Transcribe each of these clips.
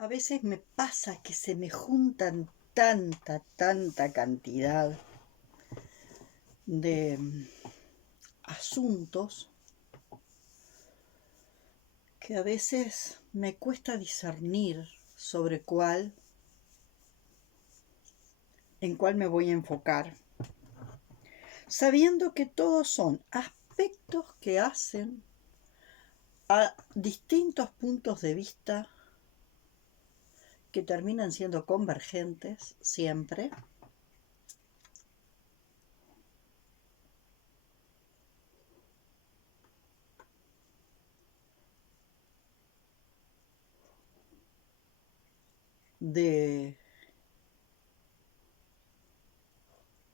A veces me pasa que se me juntan tanta cantidad de asuntos que a veces me cuesta discernir en cuál me voy a enfocar, sabiendo que todos son aspectos que hacen a distintos puntos de vista que terminan siendo convergentes siempre, de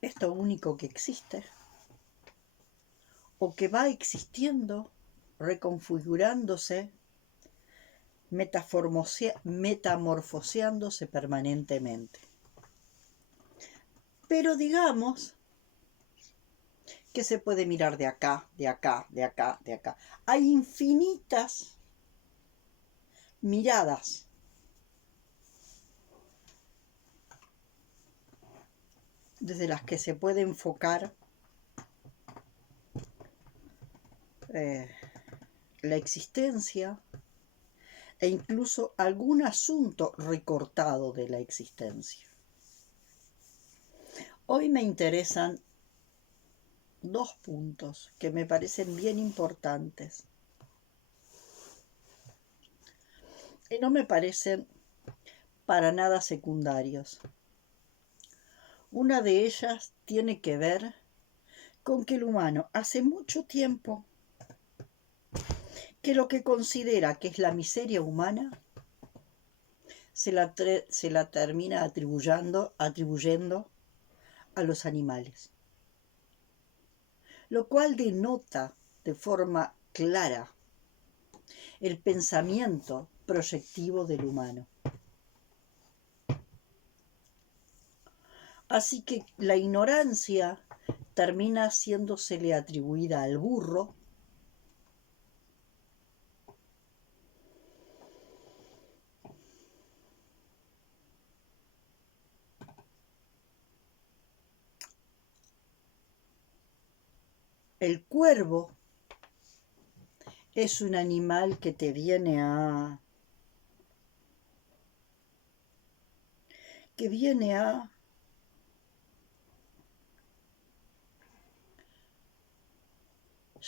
esto único que existe o que va existiendo, reconfigurándose, metamorfoseándose permanentemente. Pero digamos que se puede mirar de acá, de acá, de acá, de acá. Hay infinitas miradas desde las que se puede enfocar la existencia e incluso algún asunto recortado de la existencia. Hoy me interesan dos puntos que me parecen bien importantes y no me parecen para nada secundarios. Una de ellas tiene que ver con que el humano hace mucho tiempo que lo que considera que es la miseria humana se la termina atribuyendo a los animales, lo cual denota de forma clara el pensamiento proyectivo del humano. Así que la ignorancia termina siéndosele atribuida al burro, el cuervo es un animal que te viene a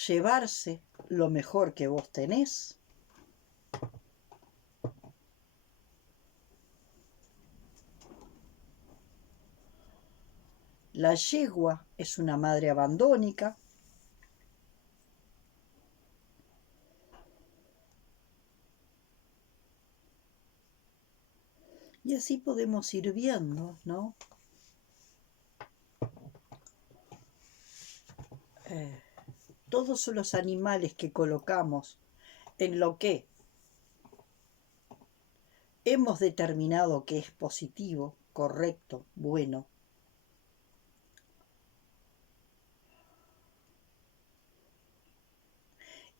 llevarse lo mejor que vos tenés. La yegua es una madre abandónica. Y así podemos ir viendo, ¿no? Todos los animales que colocamos en lo que hemos determinado que es positivo, correcto, bueno,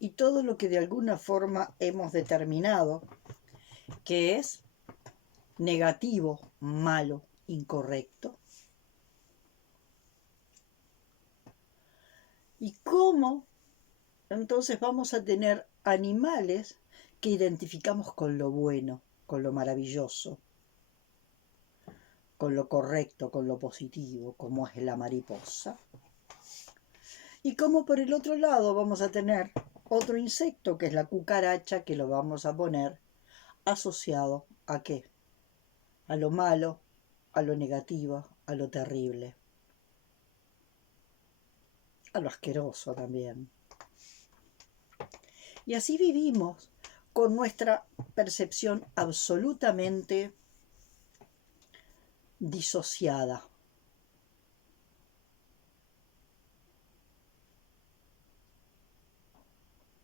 y todo lo que de alguna forma hemos determinado que es negativo, malo, incorrecto. ¿Y cómo entonces vamos a tener animales que identificamos con lo bueno, con lo maravilloso, con lo correcto, con lo positivo, como es la mariposa? Y como por el otro lado vamos a tener otro insecto, que es la cucaracha, que lo vamos a poner asociado ¿a qué? A lo malo, a lo negativo, a lo terrible, a lo asqueroso también. Y así vivimos con nuestra percepción absolutamente disociada.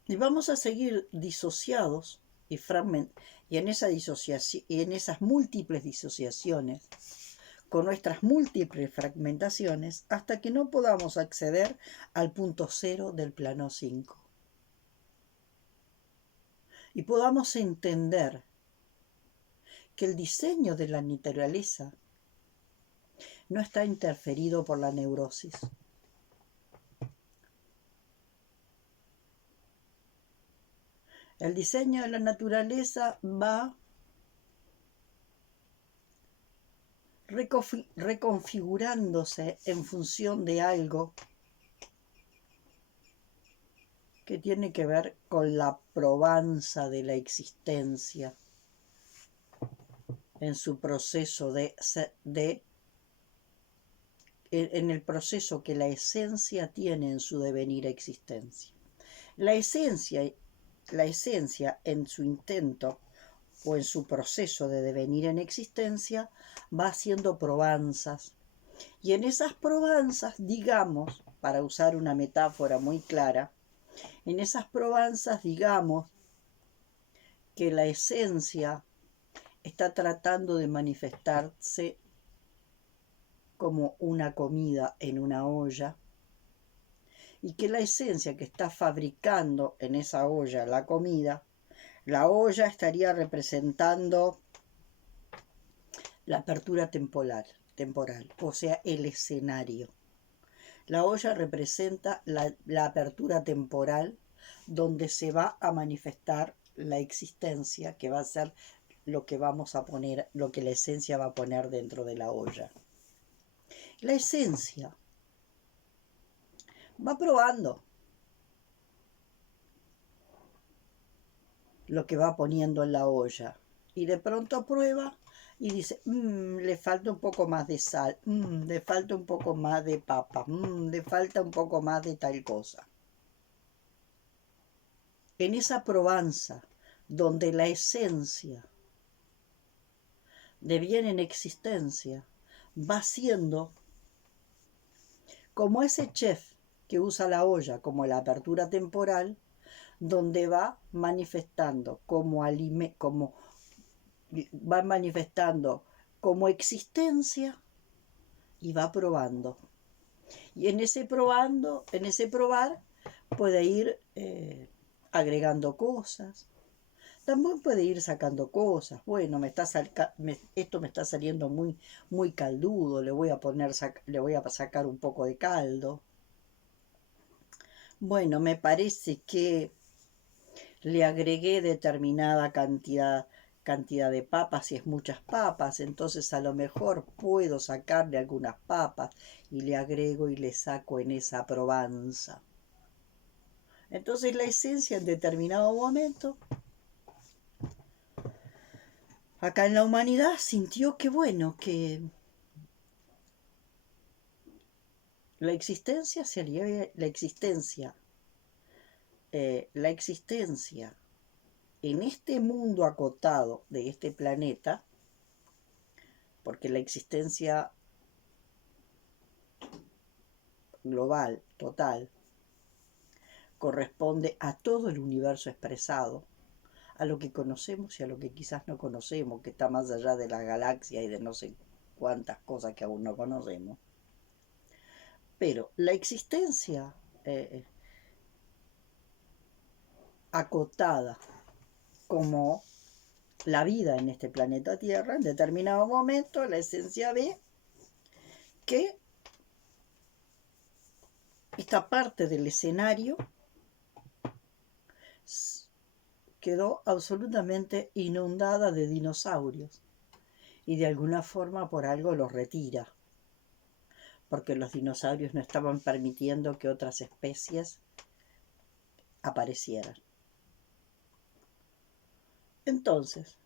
Y vamos a seguir disociados y en esas múltiples disociaciones, con nuestras múltiples fragmentaciones, hasta que no podamos acceder al punto cero del plano 5. Y podamos entender que el diseño de la naturaleza no está interferido por la neurosis. El diseño de la naturaleza va reconfigurándose en función de algo que tiene que ver con la probanza de la existencia en su proceso en el proceso que la esencia tiene en su devenir existencia. La esencia en su intento o en su proceso de devenir en existencia va haciendo probanzas. Y en esas probanzas, digamos, para usar una metáfora muy clara, en esas probanzas digamos que la esencia está tratando de manifestarse como una comida en una olla, y que la esencia que está fabricando en esa olla la comida, la olla estaría representando la apertura temporal, o sea, el escenario. La olla representa la apertura temporal donde se va a manifestar la existencia, que va a ser lo que vamos a poner, lo que la esencia va a poner dentro de la olla. La esencia va probando lo que va poniendo en la olla y de pronto prueba y dice, le falta un poco más de sal, le falta un poco más de papa, le falta un poco más de tal cosa. En esa probanza donde la esencia deviene en existencia, va siendo como ese chef que usa la olla como la apertura temporal, donde va manifestando como va manifestando como existencia y va probando. Y en ese probar, puede ir agregando cosas. También puede ir sacando cosas. Bueno, esto me está saliendo muy, muy caldudo, le voy a sacar un poco de caldo. Bueno, me parece que le agregué determinada cantidad de papas, si es muchas papas, entonces a lo mejor puedo sacarle algunas papas y le agrego y le saco en esa probanza. Entonces la esencia en determinado momento, acá en la humanidad, sintió que bueno, que la existencia en este mundo acotado de este planeta, porque la existencia global, total, corresponde a todo el universo expresado, a lo que conocemos y a lo que quizás no conocemos, que está más allá de la galaxia y de no sé cuántas cosas que aún no conocemos. Pero la existencia acotada como la vida en este planeta Tierra, en determinado momento la esencia ve que esta parte del escenario quedó absolutamente inundada de dinosaurios y de alguna forma por algo los retira, porque los dinosaurios no estaban permitiendo que otras especies aparecieran. Entonces,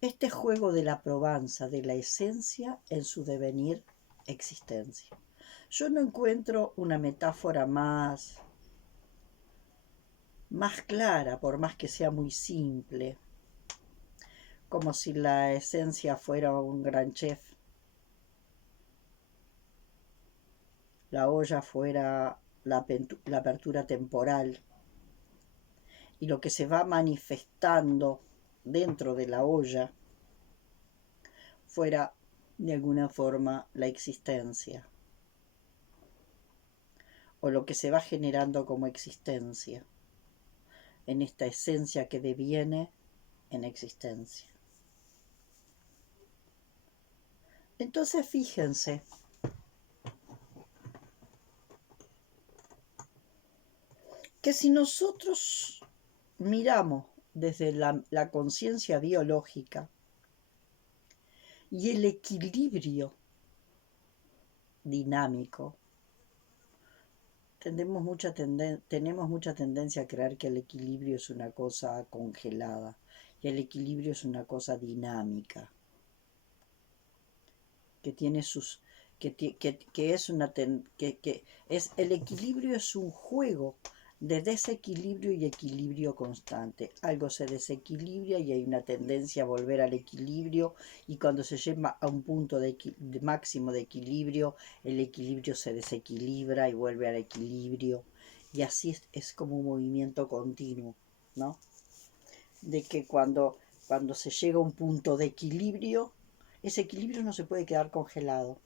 este juego de la probanza de la esencia en su devenir existencia. Yo no encuentro una metáfora más clara, por más que sea muy simple, como si la esencia fuera un gran chef, la olla fuera la apertura temporal, y lo que se va manifestando dentro de la olla fuera de alguna forma la existencia, o lo que se va generando como existencia en esta esencia que deviene en existencia. Entonces fíjense que si nosotros miramos desde la conciencia biológica y el equilibrio dinámico, tenemos mucha tendencia a creer que el equilibrio es una cosa congelada y el equilibrio es una cosa dinámica, que tiene sus que es una que es el equilibrio es un juego de desequilibrio y equilibrio constante. Algo se desequilibra y hay una tendencia a volver al equilibrio, y cuando se lleva a un punto de máximo de equilibrio, el equilibrio se desequilibra y vuelve al equilibrio, y así es como un movimiento continuo, ¿no? De que cuando se llega a un punto de equilibrio, ese equilibrio no se puede quedar congelado.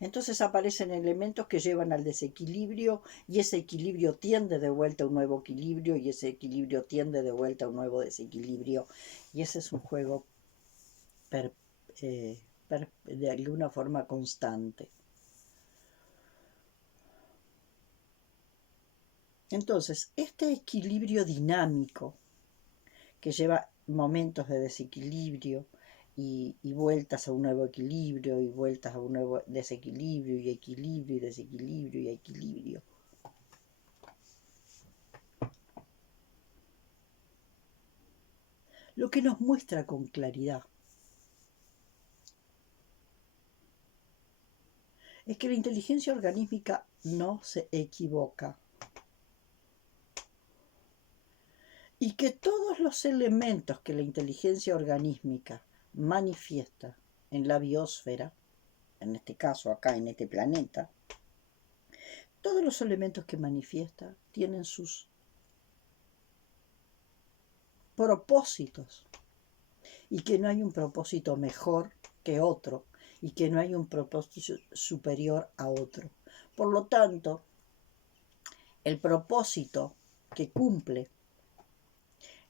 Entonces aparecen elementos que llevan al desequilibrio, y ese equilibrio tiende de vuelta a un nuevo equilibrio, y ese equilibrio tiende de vuelta a un nuevo desequilibrio. Y ese es un juego de alguna forma constante. Entonces, este equilibrio dinámico que lleva momentos de desequilibrio y vueltas a un nuevo equilibrio y vueltas a un nuevo desequilibrio y equilibrio y desequilibrio y equilibrio. Lo que nos muestra con claridad es que la inteligencia organísmica no se equivoca y que todos los elementos que la inteligencia organísmica manifiesta en la biosfera, en este caso acá en este planeta, todos los elementos que manifiesta tienen sus propósitos, y que no hay un propósito mejor que otro, y que no hay un propósito superior a otro. Por lo tanto, el propósito que cumple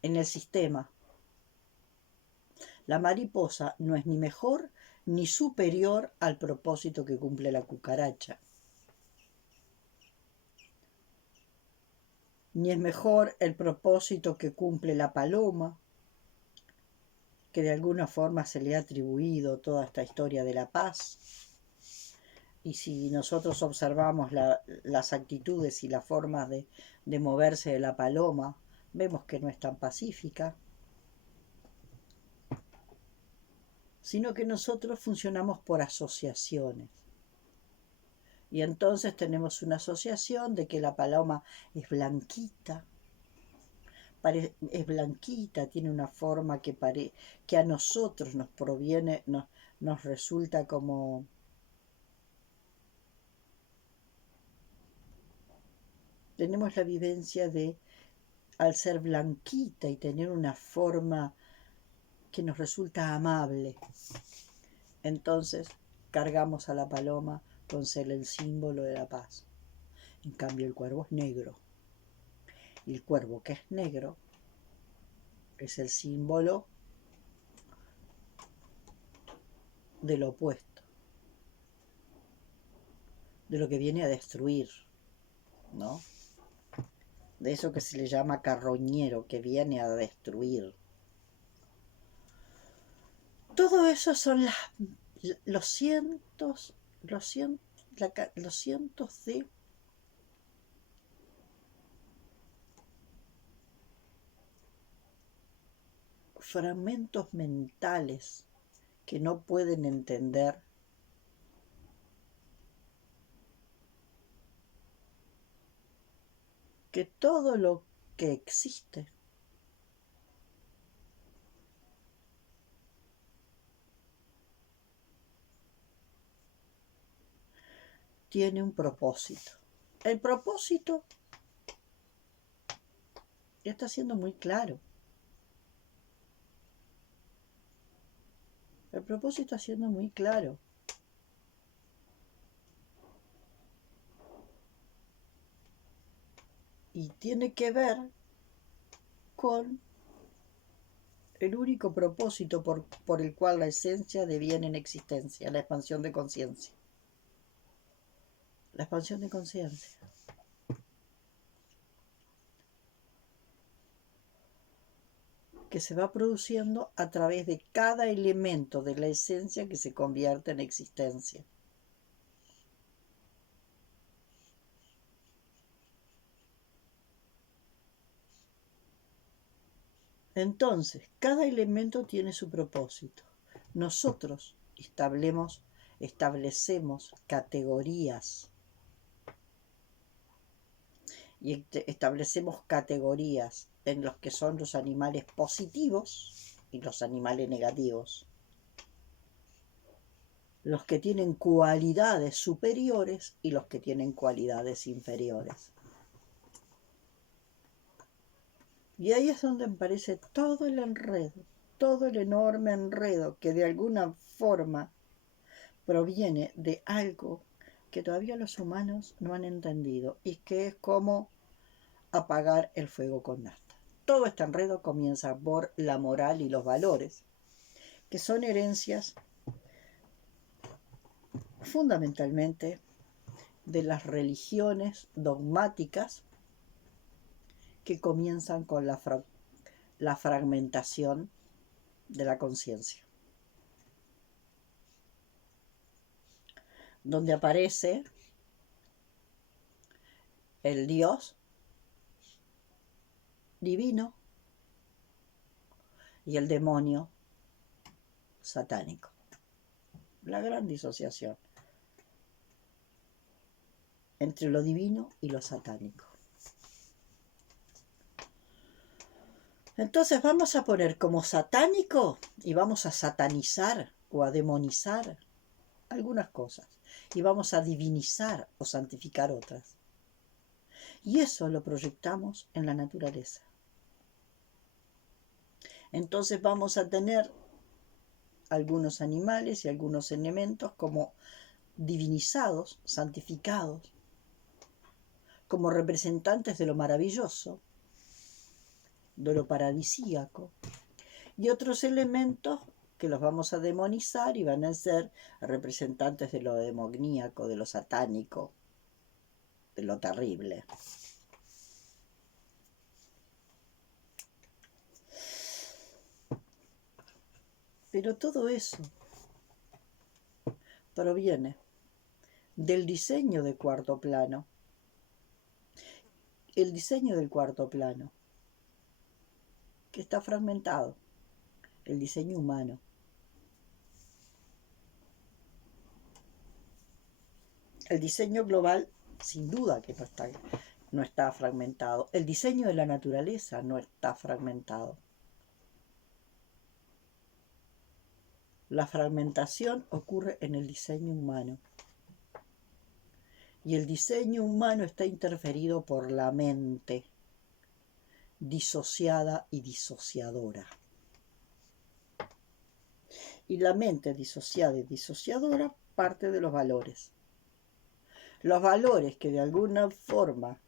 en el sistema la mariposa no es ni mejor ni superior al propósito que cumple la cucaracha. Ni es mejor el propósito que cumple la paloma, que de alguna forma se le ha atribuido toda esta historia de la paz. Y si nosotros observamos las actitudes y las formas de moverse de la paloma, vemos que no es tan pacífica, sino que nosotros funcionamos por asociaciones. Y entonces tenemos una asociación de que la paloma es blanquita, tiene una forma que a nosotros nos proviene, nos resulta como tenemos la vivencia de, al ser blanquita y tener una forma que nos resulta amable, entonces cargamos a la paloma con ser el símbolo de la paz. En cambio, el cuervo es negro, y el cuervo, que es negro, es el símbolo del opuesto, de lo que viene a destruir, ¿no? De eso que se le llama carroñero, que viene a destruir. Todo eso son los cientos de fragmentos mentales que no pueden entender que todo lo que existe tiene un propósito. El propósito ya está siendo muy claro. El propósito está siendo muy claro. Y tiene que ver con el único propósito por el cual la esencia deviene en existencia, la expansión de conciencia. La expansión de conciencia. Que se va produciendo a través de cada elemento de la esencia que se convierte en existencia. Entonces, cada elemento tiene su propósito. Nosotros establecemos categorías y establecemos categorías en los que son los animales positivos y los animales negativos. Los que tienen cualidades superiores y los que tienen cualidades inferiores. Y ahí es donde aparece todo el enredo, todo el enorme enredo que de alguna forma proviene de algo que todavía los humanos no han entendido y que es como apagar el fuego con nafta. Todo este enredo comienza por la moral y los valores, que son herencias fundamentalmente de las religiones dogmáticas que comienzan con la fragmentación de la conciencia, donde aparece el Dios divino y el demonio satánico. La gran disociación entre lo divino y lo satánico. Entonces vamos a poner como satánico y vamos a satanizar o a demonizar algunas cosas y vamos a divinizar o santificar otras. Y eso lo proyectamos en la naturaleza. Entonces vamos a tener algunos animales y algunos elementos como divinizados, santificados, como representantes de lo maravilloso, de lo paradisíaco, y otros elementos que los vamos a demonizar y van a ser representantes de lo demoníaco, de lo satánico, de lo terrible. Pero todo eso proviene del diseño de cuarto plano. El diseño del cuarto plano, que está fragmentado, el diseño humano. El diseño global, sin duda que no está fragmentado. El diseño de la naturaleza no está fragmentado. La fragmentación ocurre en el diseño humano. Y el diseño humano está interferido por la mente disociada y disociadora. Y la mente disociada y disociadora parte de los valores. Los valores que de alguna forma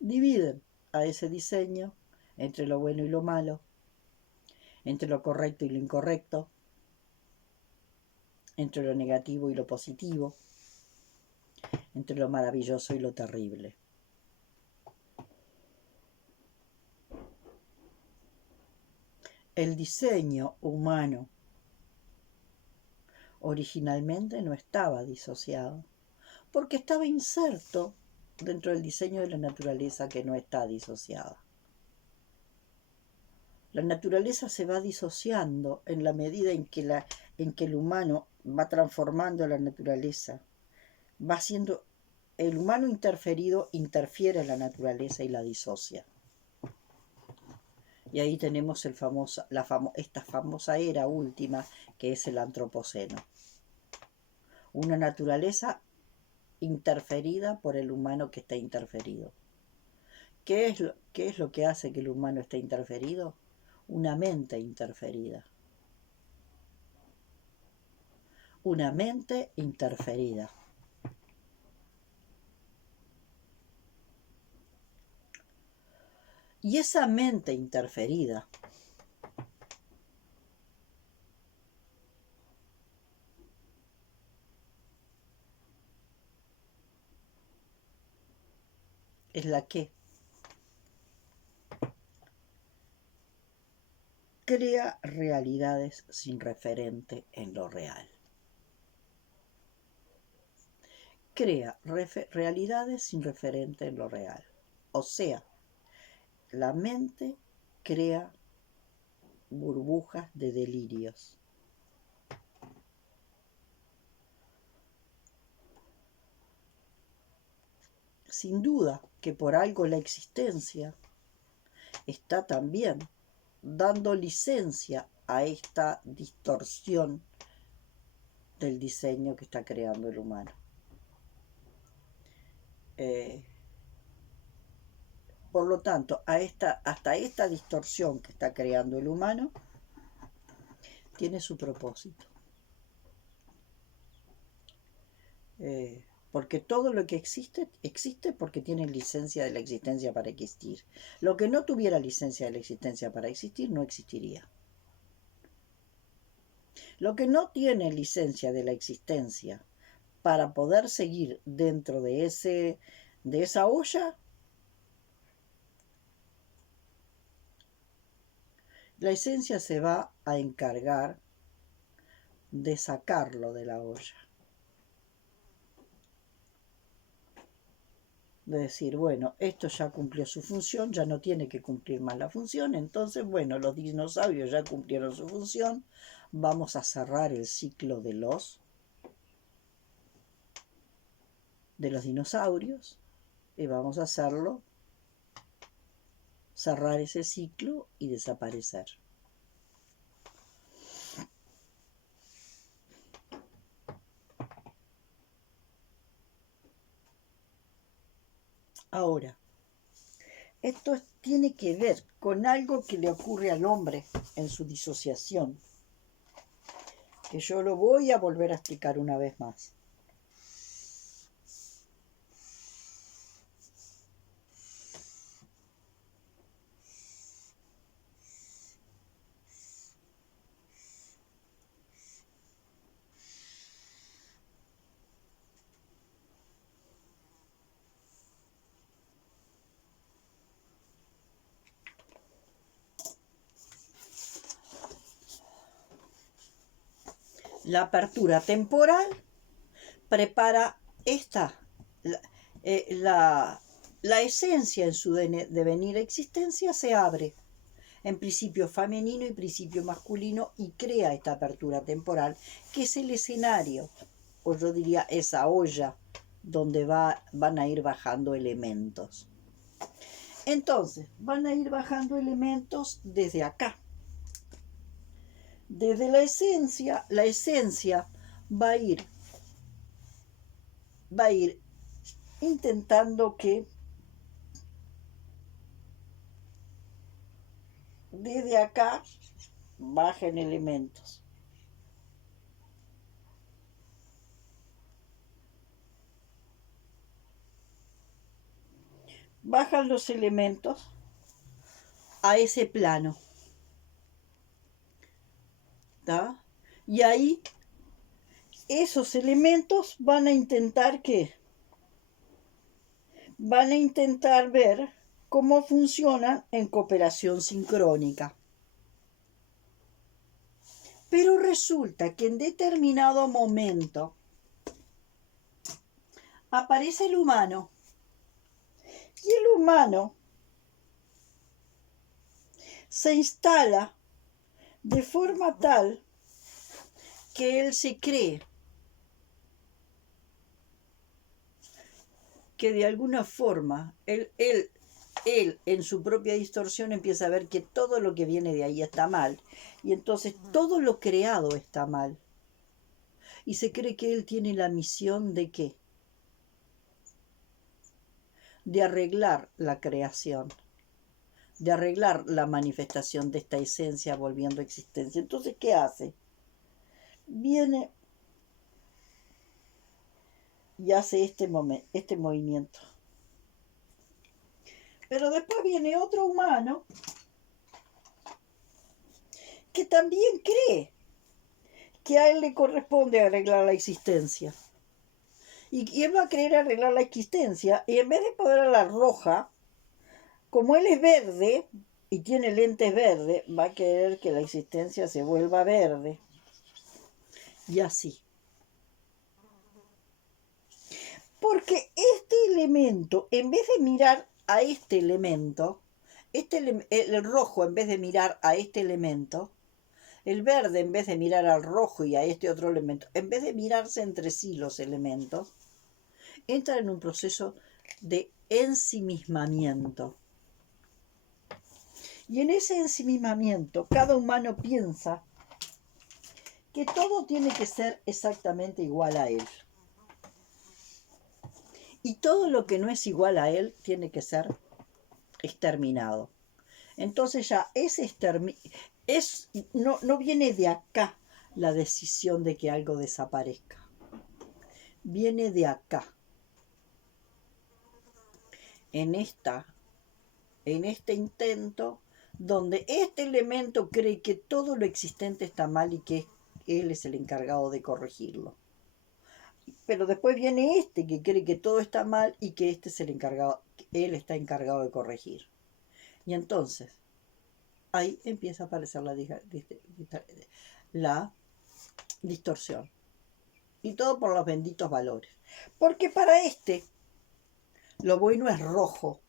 dividen a ese diseño entre lo bueno y lo malo, entre lo correcto y lo incorrecto, entre lo negativo y lo positivo, entre lo maravilloso y lo terrible. El diseño humano originalmente no estaba disociado, porque estaba inserto dentro del diseño de la naturaleza que no está disociada. La naturaleza se va disociando en la medida en que el humano va transformando la naturaleza. El humano interferido interfiere en la naturaleza y la disocia. Y ahí tenemos esta famosa era última, que es el antropoceno. Una naturaleza interferida por el humano que está interferido. ¿Qué es lo que hace que el humano esté interferido? Una mente interferida. Una mente interferida. Y esa mente interferida es la que crea realidades sin referente en lo real. Crea realidades sin referente en lo real. O sea, la mente crea burbujas de delirios. Sin duda que por algo la existencia está también dando licencia a esta distorsión del diseño que está creando el humano. Por lo tanto, hasta esta distorsión que está creando el humano tiene su propósito. Porque todo lo que existe, existe porque tiene licencia de la existencia para existir. Lo que no tuviera licencia de la existencia para existir, no existiría. Lo que no tiene licencia de la existencia para poder seguir dentro de esa olla, la esencia se va a encargar de sacarlo de la olla. De decir, bueno, esto ya cumplió su función, ya no tiene que cumplir más la función, entonces, bueno, los dinosaurios ya cumplieron su función, vamos a cerrar el ciclo de los dinosaurios y vamos a hacerlo, cerrar ese ciclo y desaparecer. Ahora, esto tiene que ver con algo que le ocurre al hombre en su disociación, que yo lo voy a volver a explicar una vez más. La apertura temporal prepara la esencia en su devenir existencia se abre en principio femenino y principio masculino y crea esta apertura temporal que es el escenario, o yo diría esa olla donde van a ir bajando elementos. Entonces, van a ir bajando elementos desde acá. Desde la esencia va a ir intentando que desde acá bajen elementos. Bajan los elementos a ese plano. ¿Tá? Y ahí esos elementos van a intentar ver cómo funcionan en cooperación sincrónica. Pero resulta que en determinado momento aparece el humano. Y el humano se instala de forma tal que él se cree que de alguna forma él en su propia distorsión empieza a ver que todo lo que viene de ahí está mal y entonces todo lo creado está mal y se cree que él tiene la misión de ¿qué? De arreglar la creación, de arreglar la manifestación de esta esencia volviendo a existencia. Entonces, ¿qué hace? Viene y hace este movimiento. Pero después viene otro humano que también cree que a él le corresponde arreglar la existencia. Y él va a querer arreglar la existencia, y en vez de poner a la roja, como él es verde y tiene lentes verdes, va a querer que la existencia se vuelva verde. Y así. Porque este elemento, en vez de mirar a este elemento, el rojo en vez de mirar a este elemento, el verde en vez de mirar al rojo y a este otro elemento, en vez de mirarse entre sí los elementos, entra en un proceso de ensimismamiento. Y en ese ensimismamiento, cada humano piensa que todo tiene que ser exactamente igual a él. Y todo lo que no es igual a él tiene que ser exterminado. Entonces ya no viene de acá la decisión de que algo desaparezca. Viene de acá. En este intento donde este elemento cree que todo lo existente está mal y que él es el encargado de corregirlo. Pero después viene este que cree que todo está mal y que este es el encargado, que él está encargado de corregir. Y entonces, ahí empieza a aparecer la distorsión. Y todo por los benditos valores. Porque para este, lo bueno es rojo.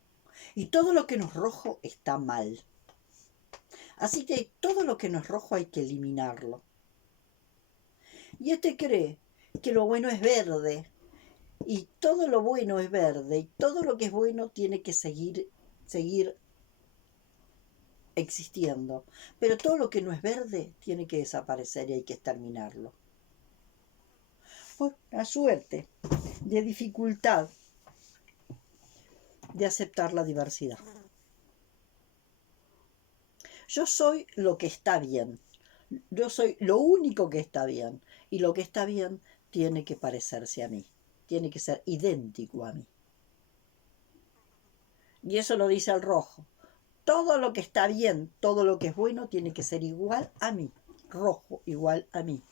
Y todo lo que no es rojo está mal. Así que todo lo que no es rojo hay que eliminarlo. Y este cree que lo bueno es verde. Y todo lo bueno es verde. Y todo lo que es bueno tiene que seguir existiendo. Pero todo lo que no es verde tiene que desaparecer y hay que exterminarlo. Por la suerte de dificultad de aceptar la diversidad. Yo soy lo que está bien. Yo soy lo único que está bien. Y lo que está bien tiene que parecerse a mí. Tiene que ser idéntico a mí. Y eso lo dice el rojo. Todo lo que está bien, todo lo que es bueno, tiene que ser igual a mí. Rojo, igual a mí.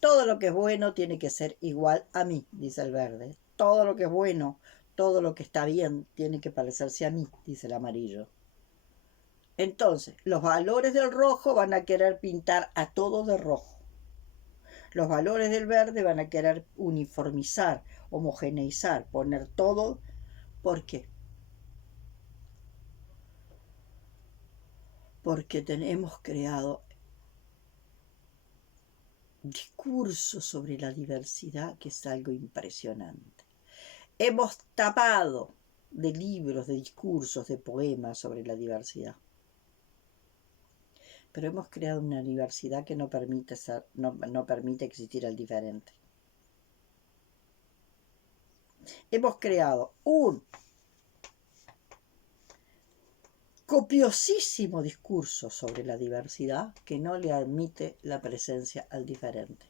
Todo lo que es bueno tiene que ser igual a mí, dice el verde. Todo lo que es bueno, todo lo que está bien, tiene que parecerse a mí, dice el amarillo. Entonces, los valores del rojo van a querer pintar a todo de rojo. Los valores del verde van a querer uniformizar, homogeneizar, poner todo. ¿Por qué? Porque hemos creado discursos sobre la diversidad que es algo impresionante. Hemos tapado de libros, de discursos, de poemas sobre la diversidad. Pero hemos creado una diversidad que no permite existir al diferente. Hemos creado un copiosísimo discurso sobre la diversidad que no le admite la presencia al diferente.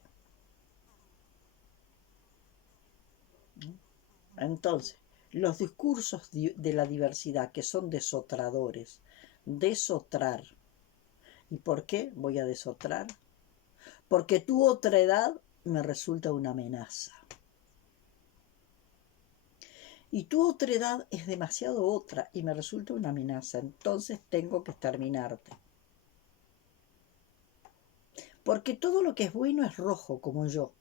Entonces, los discursos de la diversidad que son desotradores, desotrar. ¿Y por qué voy a desotrar? Porque tu otredad me resulta una amenaza. Y tu otredad es demasiado otra y me resulta una amenaza. Entonces tengo que exterminarte. Porque todo lo que es bueno es rojo, como yo.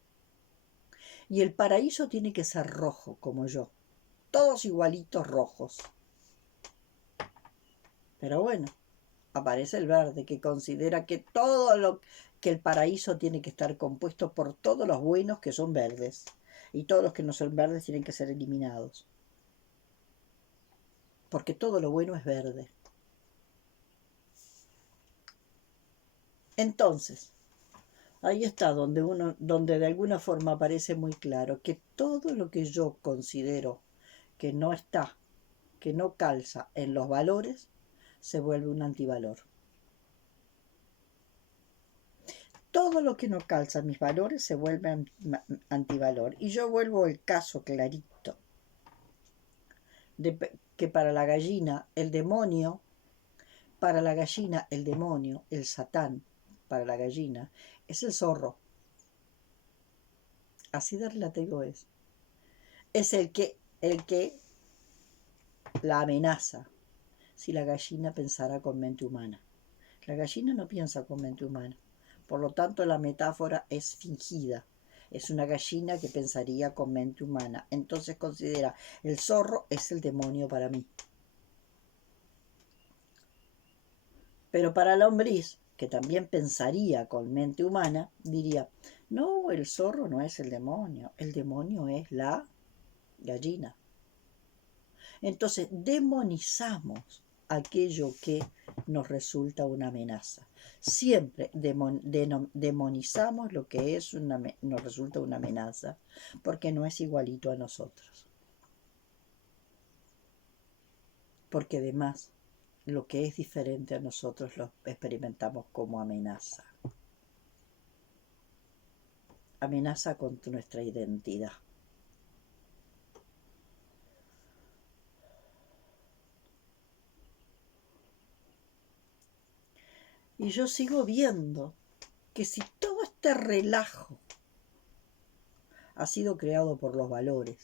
Y el paraíso tiene que ser rojo, como yo. Todos igualitos rojos. Pero bueno, aparece el verde, que considera que que el paraíso tiene que estar compuesto por todos los buenos que son verdes. Y todos los que no son verdes tienen que ser eliminados. Porque todo lo bueno es verde. Entonces, ahí está donde de alguna forma aparece muy claro que todo lo que yo considero que no está, que no calza en los valores, se vuelve un antivalor. Todo lo que no calza en mis valores se vuelve antivalor. Y yo vuelvo al caso clarito de que para la gallina el demonio, el satán, para la gallina, es el zorro. Así de relativo es. es el que la amenaza. Si la gallina pensara con mente humana. La gallina no piensa con mente humana. Por lo tanto, la metáfora es fingida. Es una gallina que pensaría con mente humana. Entonces considera, el zorro es el demonio para mí. Pero para la lombriz, que también pensaría con mente humana, diría, no, el zorro no es el demonio es la gallina. Entonces demonizamos aquello que nos resulta una amenaza. Siempre demonizamos lo que nos resulta una amenaza, porque no es igualito a nosotros. Porque además lo que es diferente a nosotros lo experimentamos como amenaza. Amenaza contra nuestra identidad. Y yo sigo viendo que si todo este relajo ha sido creado por los valores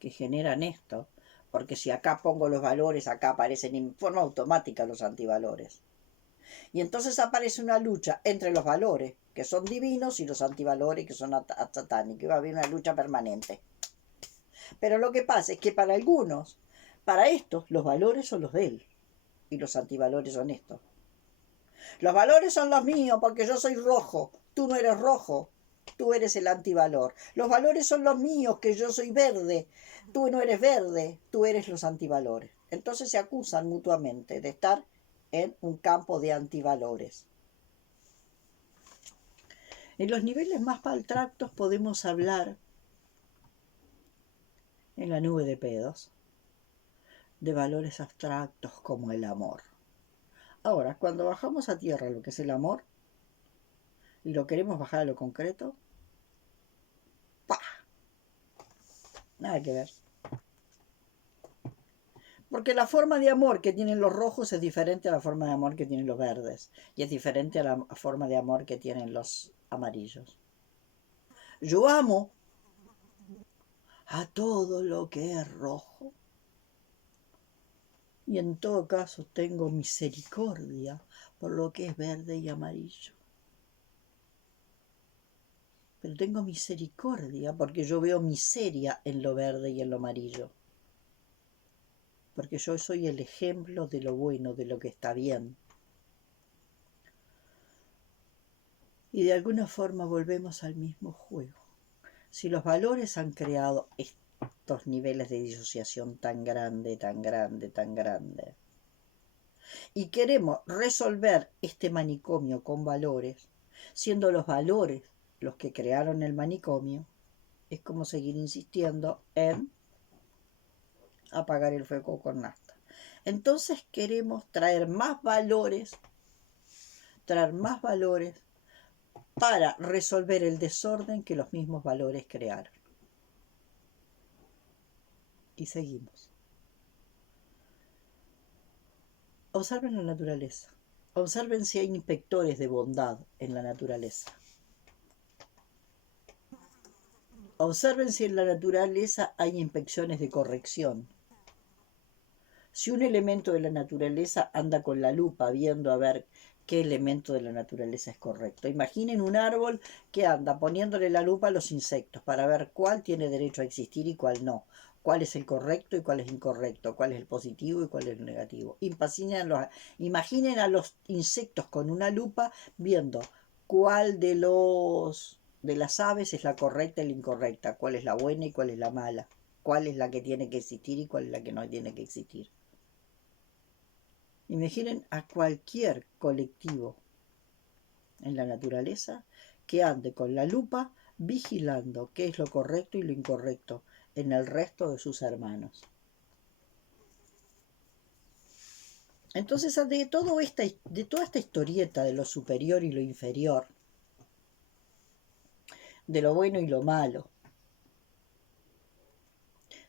que generan esto, porque si acá pongo los valores, acá aparecen en forma automática los antivalores. Y entonces aparece una lucha entre los valores, que son divinos, y los antivalores, que son satánicos. Y va a haber una lucha permanente. Pero lo que pasa es que para algunos, para estos, los valores son los de él, y los antivalores son estos. Los valores son los míos porque yo soy rojo, tú no eres rojo, tú eres el antivalor. Los valores son los míos que yo soy verde, tú no eres verde, tú eres los antivalores. Entonces se acusan mutuamente de estar en un campo de antivalores. En los niveles más abstractos podemos hablar, en la nube de pedos, de valores abstractos como el amor. Ahora, cuando bajamos a tierra lo que es el amor, y lo queremos bajar a lo concreto, ¡pah! Nada que ver. Porque la forma de amor que tienen los rojos es diferente a la forma de amor que tienen los verdes. Y es diferente a la forma de amor que tienen los amarillos. Yo amo a todo lo que es rojo. Y en todo caso tengo misericordia por lo que es verde y amarillo. Pero tengo misericordia porque yo veo miseria en lo verde y en lo amarillo. Porque yo soy el ejemplo de lo bueno, de lo que está bien. Y de alguna forma volvemos al mismo juego. Si los valores han creado estos niveles de disociación tan grande, tan grande, tan grande, y queremos resolver este manicomio con valores, siendo los valores los que crearon el manicomio, es como seguir insistiendo en apagar el fuego con nafta. Entonces queremos traer más valores para resolver el desorden que los mismos valores crearon. Y seguimos. Observen la naturaleza. Observen si hay inspectores de bondad en la naturaleza. Observen si en la naturaleza hay inspecciones de corrección. Si un elemento de la naturaleza anda con la lupa viendo a ver qué elemento de la naturaleza es correcto. Imaginen un árbol que anda poniéndole la lupa a los insectos para ver cuál tiene derecho a existir y cuál no. Cuál es el correcto y cuál es incorrecto, cuál es el positivo y cuál es el negativo. Imaginen a los insectos con una lupa viendo cuál de las aves es la correcta y la incorrecta, cuál es la buena y cuál es la mala, cuál es la que tiene que existir y cuál es la que no tiene que existir. Imaginen a cualquier colectivo en la naturaleza que ande con la lupa vigilando qué es lo correcto y lo incorrecto en el resto de sus hermanos. Entonces, de toda esta historieta de lo superior y lo inferior, de lo bueno y lo malo,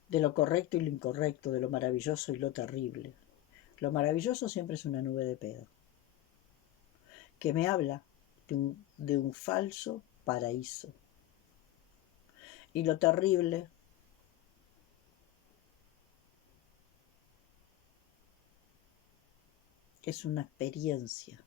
de lo correcto y lo incorrecto, de lo maravilloso y lo terrible, lo maravilloso siempre es una nube de pedo, que me habla de un falso paraíso. Y lo terrible es una experiencia,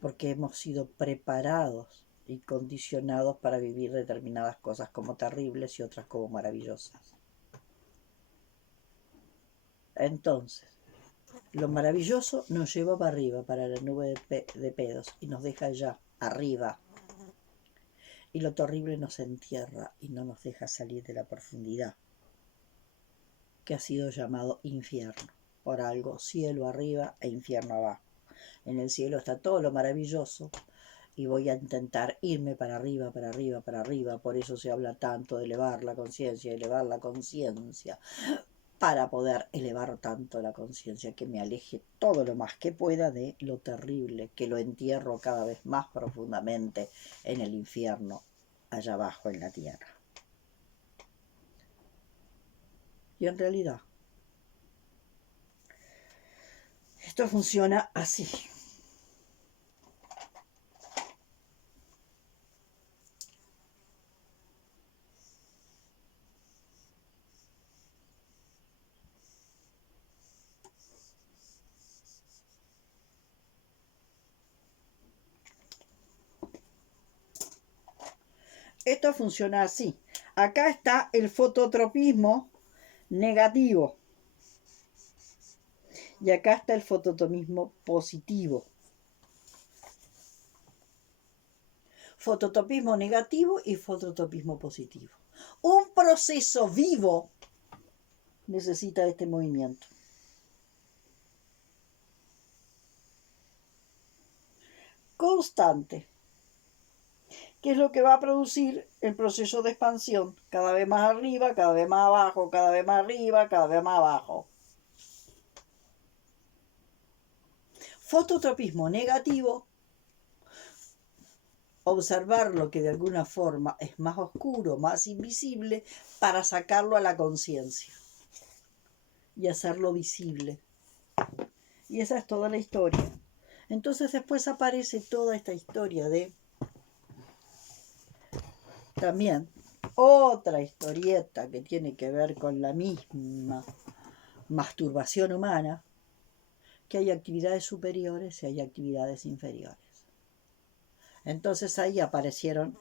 porque hemos sido preparados y condicionados para vivir determinadas cosas como terribles y otras como maravillosas. Entonces, lo maravilloso nos lleva para arriba, para la nube de pedos, y nos deja allá, arriba. Y lo terrible nos entierra y no nos deja salir de la profundidad, que ha sido llamado infierno. Por algo, cielo arriba e infierno abajo. En el cielo está todo lo maravilloso y voy a intentar irme para arriba, para arriba, para arriba. Por eso se habla tanto de elevar la conciencia, para poder elevar tanto la conciencia, que me aleje todo lo más que pueda de lo terrible, que lo entierro cada vez más profundamente en el infierno, allá abajo en la tierra. Y en realidad, esto funciona así. Esto funciona así. Acá está el fototropismo negativo. Y acá está el fototropismo positivo. Fototropismo negativo y fototropismo positivo. Un proceso vivo necesita este movimiento. Constante. ¿Qué es lo que va a producir el proceso de expansión? Cada vez más arriba, cada vez más abajo, cada vez más arriba, cada vez más abajo. Fototropismo negativo, observar lo que de alguna forma es más oscuro, más invisible, para sacarlo a la conciencia y hacerlo visible. Y esa es toda la historia. Entonces después aparece toda esta historia de también otra historieta que tiene que ver con la misma masturbación humana, que hay actividades superiores y hay actividades inferiores. Entonces ahí apareció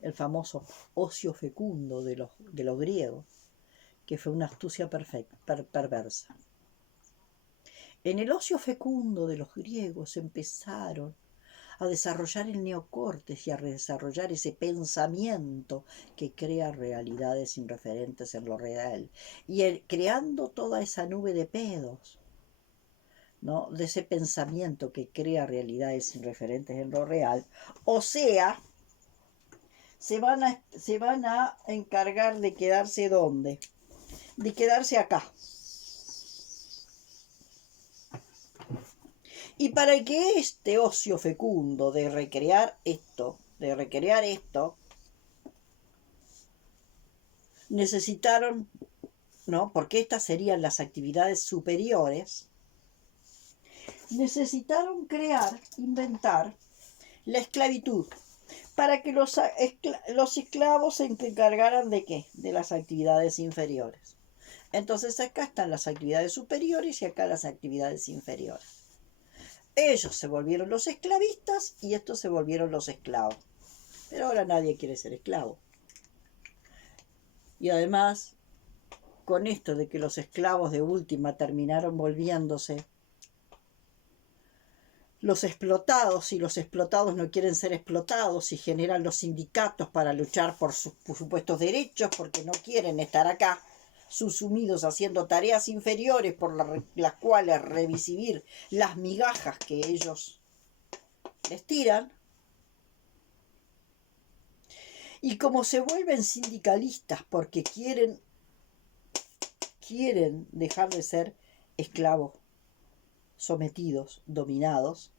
el famoso ocio fecundo de los griegos, que fue una astucia perversa. En el ocio fecundo de los griegos empezaron a desarrollar el neocortes y a desarrollar ese pensamiento que crea realidades inreferentes en lo real. Y creando toda esa nube de pedos, ¿no? De ese pensamiento que crea realidades inreferentes en lo real. O sea, se van a encargar de quedarse ¿dónde? De quedarse acá. Y para que este ocio fecundo de recrear esto, necesitaron, ¿no? Porque estas serían las actividades superiores, necesitaron inventar la esclavitud, para que los esclavos se encargaran ¿de qué? De las actividades inferiores. Entonces acá están las actividades superiores y acá las actividades inferiores. Ellos se volvieron los esclavistas y estos se volvieron los esclavos. Pero ahora nadie quiere ser esclavo. Y además, con esto de que los esclavos de última terminaron volviéndose los explotados, y los explotados no quieren ser explotados, y generan los sindicatos para luchar por sus supuestos derechos, porque no quieren estar acá subsumidos haciendo tareas inferiores por las cuales recibir las migajas que ellos les tiran. Y como se vuelven sindicalistas porque quieren dejar de ser esclavos, sometidos, dominados,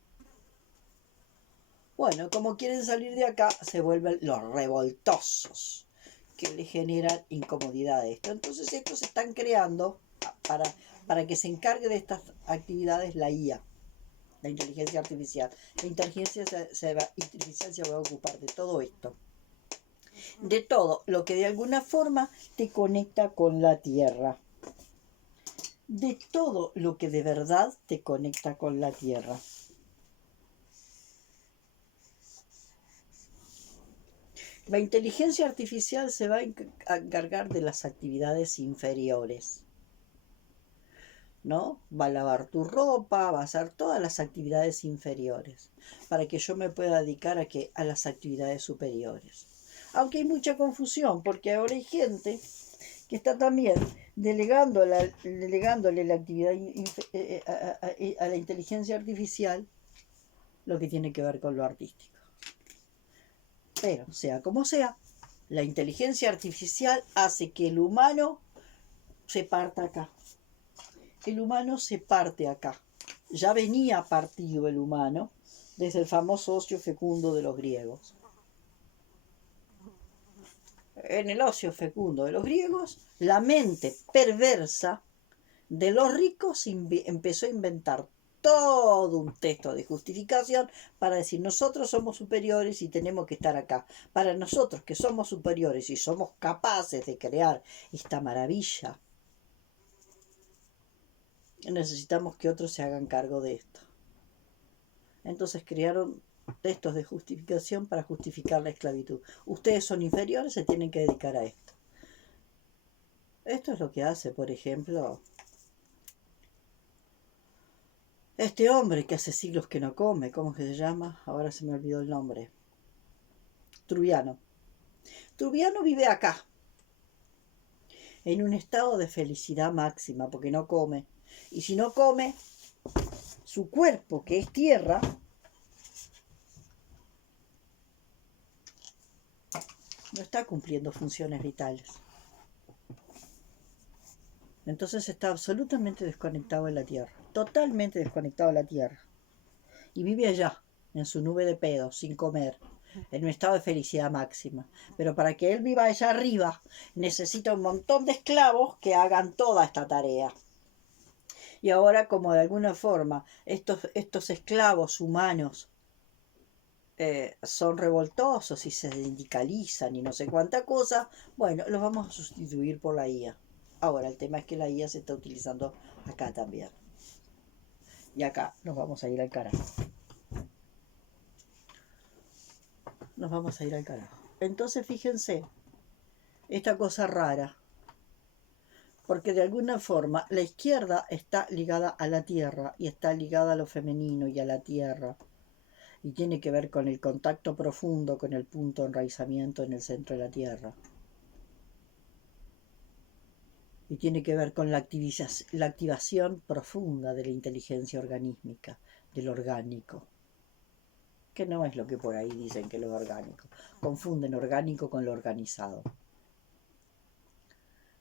bueno, como quieren salir de acá, se vuelven los revoltosos, que le generan incomodidad a esto. Entonces estos están creando para que se encargue de estas actividades la IA, la inteligencia artificial. La inteligencia artificial se va a ocupar de todo esto, de todo lo que de alguna forma te conecta con la Tierra. de todo lo que de verdad te conecta con la tierra. La inteligencia artificial se va a encargar de las actividades inferiores, ¿no? Va a lavar tu ropa, va a hacer todas las actividades inferiores, para que yo me pueda dedicar a las actividades superiores. Aunque hay mucha confusión, porque ahora hay gente que está también delegándole la actividad a la inteligencia artificial, lo que tiene que ver con lo artístico. Pero, sea como sea, la inteligencia artificial hace que el humano se parta acá. El humano se parte acá. Ya venía partido el humano desde el famoso ocio fecundo de los griegos. En el ocio fecundo de los griegos, la mente perversa de los ricos empezó a inventar todo un texto de justificación para decir nosotros somos superiores y tenemos que estar acá. Para nosotros que somos superiores y somos capaces de crear esta maravilla, necesitamos que otros se hagan cargo de esto. Entonces crearon textos de justificación para justificar la esclavitud. Ustedes son inferiores, se tienen que dedicar a esto. Esto es lo que hace, por ejemplo, este hombre que hace siglos que no come. ¿Cómo que se llama? Ahora se me olvidó el nombre. Truviano. Truviano vive acá, en un estado de felicidad máxima, porque no come. Y si no come, su cuerpo, que es tierra, no está cumpliendo funciones vitales. Entonces está absolutamente desconectado de la tierra, totalmente desconectado de la tierra. Y vive allá, en su nube de pedo, sin comer, en un estado de felicidad máxima. Pero para que él viva allá arriba, necesita un montón de esclavos que hagan toda esta tarea. Y ahora, como de alguna forma estos esclavos humanos son revoltosos y se sindicalizan y no sé cuánta cosa, bueno, los vamos a sustituir por la IA. Ahora, el tema es que la IA se está utilizando acá también. Y acá nos vamos a ir al carajo. Nos vamos a ir al carajo. Entonces, fíjense, esta cosa rara. Porque de alguna forma la izquierda está ligada a la tierra y está ligada a lo femenino y a la tierra. Y tiene que ver con el contacto profundo con el punto de enraizamiento en el centro de la tierra. Y tiene que ver con la activación profunda de la inteligencia organísmica, del orgánico. Que no es lo que por ahí dicen que es lo orgánico. Confunden orgánico con lo organizado.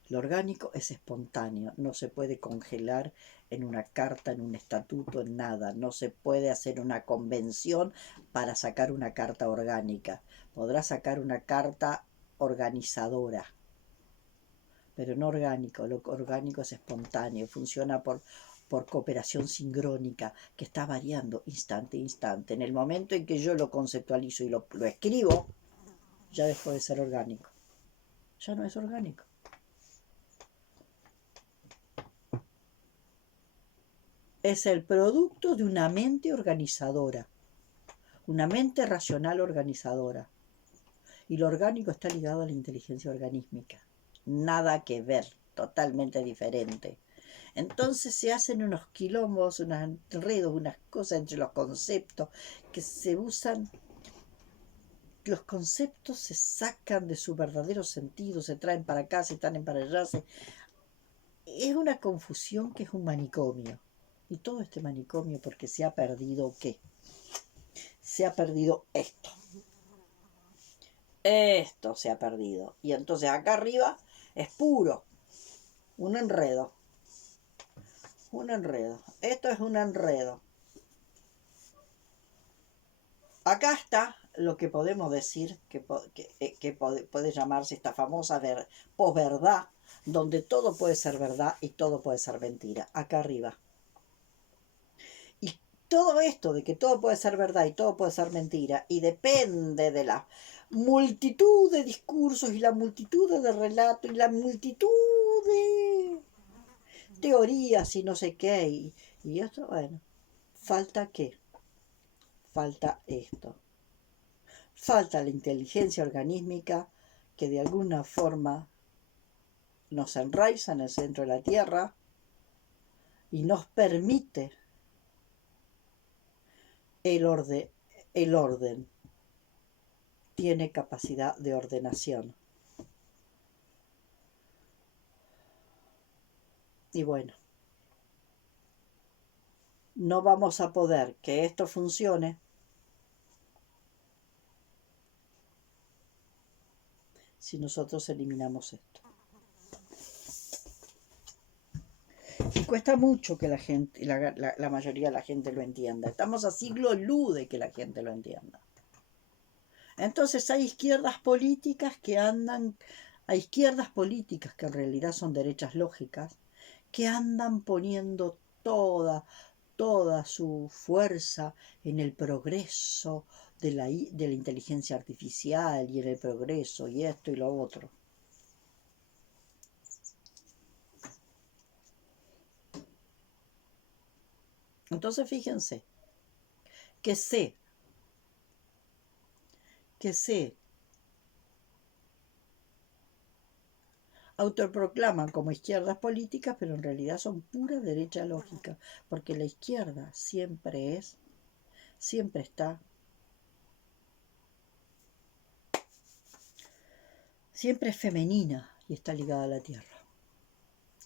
Lo orgánico es espontáneo, no se puede congelar en una carta, en un estatuto, en nada. No se puede hacer una convención para sacar una carta orgánica. Podrá sacar una carta organizadora, pero no orgánico. Lo orgánico es espontáneo, funciona por cooperación sincrónica, que está variando instante a instante. En el momento en que yo lo conceptualizo y lo escribo, ya dejó de ser orgánico. Ya no es orgánico. Es el producto de una mente organizadora, una mente racional organizadora. Y lo orgánico está ligado a la inteligencia organísmica. Nada que ver, totalmente diferente. Entonces se hacen unos quilombos, unos enredos, unas cosas entre los conceptos que se usan. Los conceptos se sacan de su verdadero sentido, se traen para acá, se traen para allá. Es una confusión que es un manicomio. Y todo este manicomio porque se ha perdido ¿qué? Se ha perdido esto. Esto se ha perdido. Y entonces acá arriba es puro. Un enredo. Un enredo. Esto es un enredo. Acá está lo que podemos decir que puede llamarse esta famosa posverdad, donde todo puede ser verdad y todo puede ser mentira. Acá arriba. Y todo esto de que todo puede ser verdad y todo puede ser mentira, y depende de la multitud de discursos y la multitud de relatos y la multitud teorías y no sé qué, y esto, bueno, ¿falta qué? Falta esto. Falta la inteligencia organísmica que de alguna forma nos enraiza en el centro de la Tierra y nos permite el orden, el orden. Tiene capacidad de ordenación. Y bueno, no vamos a poder que esto funcione si nosotros eliminamos esto. Y cuesta mucho que la gente, la mayoría de la gente lo entienda. Estamos a siglo luz de que la gente lo entienda. Entonces hay izquierdas políticas que andan, hay izquierdas políticas que en realidad son derechas lógicas, que andan poniendo toda su fuerza en el progreso de la inteligencia artificial y en el progreso y esto y lo otro. Entonces fíjense que se autoproclaman como izquierdas políticas, pero en realidad son pura derecha lógica, porque la izquierda siempre está, siempre es femenina y está ligada a la tierra,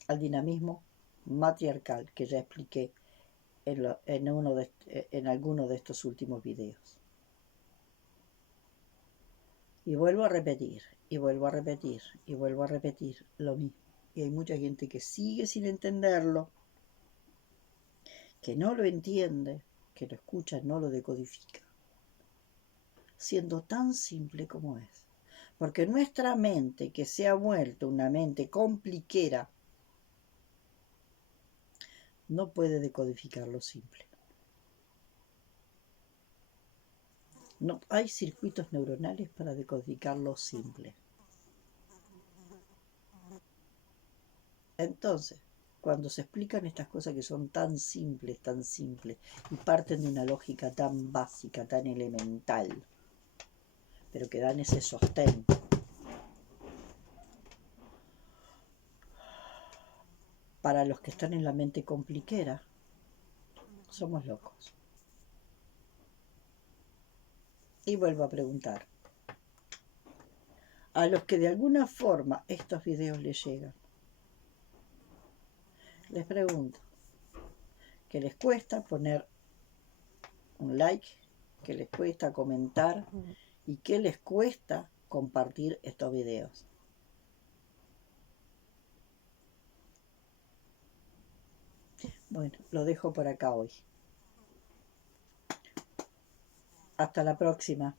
al dinamismo matriarcal que ya expliqué en alguno de estos últimos videos. Y vuelvo a repetir, y vuelvo a repetir, y vuelvo a repetir lo mismo. Y hay mucha gente que sigue sin entenderlo, que no lo entiende, que lo escucha, no lo decodifica, siendo tan simple como es. Porque nuestra mente, que se ha vuelto una mente compliquera, no puede decodificar lo simple. No hay circuitos neuronales para decodificar lo simple. Entonces, cuando se explican estas cosas que son tan simples, y parten de una lógica tan básica, tan elemental, pero que dan ese sostén, para los que están en la mente compliquera, somos locos. Y vuelvo a preguntar, a los que de alguna forma estos videos les llegan, les pregunto, ¿qué les cuesta poner un like? ¿Qué les cuesta comentar? ¿Y qué les cuesta compartir estos videos? Bueno, lo dejo por acá hoy. Hasta la próxima.